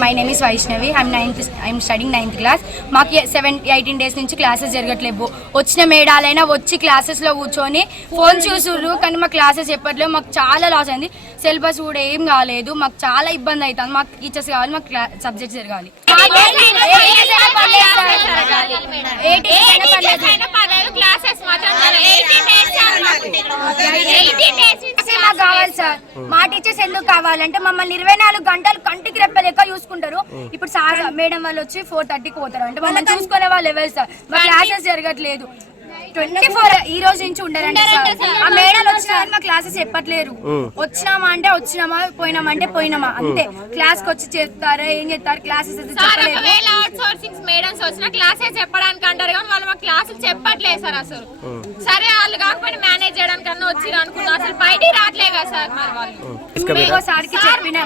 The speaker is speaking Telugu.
My name is Vaishnavi. I'm studying 9th class. మాకు 18 days నుంచి క్లాసెస్ జరగట్లేవు. వచ్చిన మేడాలైనా వచ్చి క్లాసెస్లో కూర్చొని ఫోన్ చూసుర్రు, కానీ మాకు క్లాసెస్ చెప్పట్లేవు. మాకు చాలా లాస్ అయింది. సిలబస్ కూడా ఏం కాలేదు. మాకు చాలా ఇబ్బంది అవుతుంది. మాకు టీచర్స్ కావాలి, మాకు సబ్జెక్ట్స్ జరగాలి. మాకు కావాలి సార్. మా టీచర్స్ ఎందుకు కావాలంటే మమ్మల్ని 24 గంటలు కంటికి రెప్పలేక చూసుకుంటారు. ఇప్పుడు సార్ మేడం వాళ్ళు వచ్చి 4:30కి పోతారు అంటే మమ్మల్ని చూసుకునే వాళ్ళు ఎవరు సార్? మా క్లాసెస్ జరగట్లేదు. 24 ఈ రోజు నుంచి ఉండాలంటే సార్ ఆ మేడాలు వచ్చినా మా క్లాసెస్ చెప్పట్లేరు. వచ్చినామా అంటే వచ్చినామా, పోయినామా అంటే పోయినామా అంతే. క్లాస్ కి వచ్చి చెప్తారా, ఏం చెప్తారు? క్లాసెస్ మేడమ్స్ వచ్చిన క్లాసెస్ చెప్పడానికి అంటారు కానీ వాళ్ళు మా క్లాసులు చెప్పట్లేదు సార్. అసలు సరే వాళ్ళు కాకపోతే మేనేజ్ చేయడానికి అన్న వచ్చిరు అనుకున్నా, అసలు బయటికి రావట్లే కదా సార్. మరి వాళ్ళు సార్కి చెప్పిన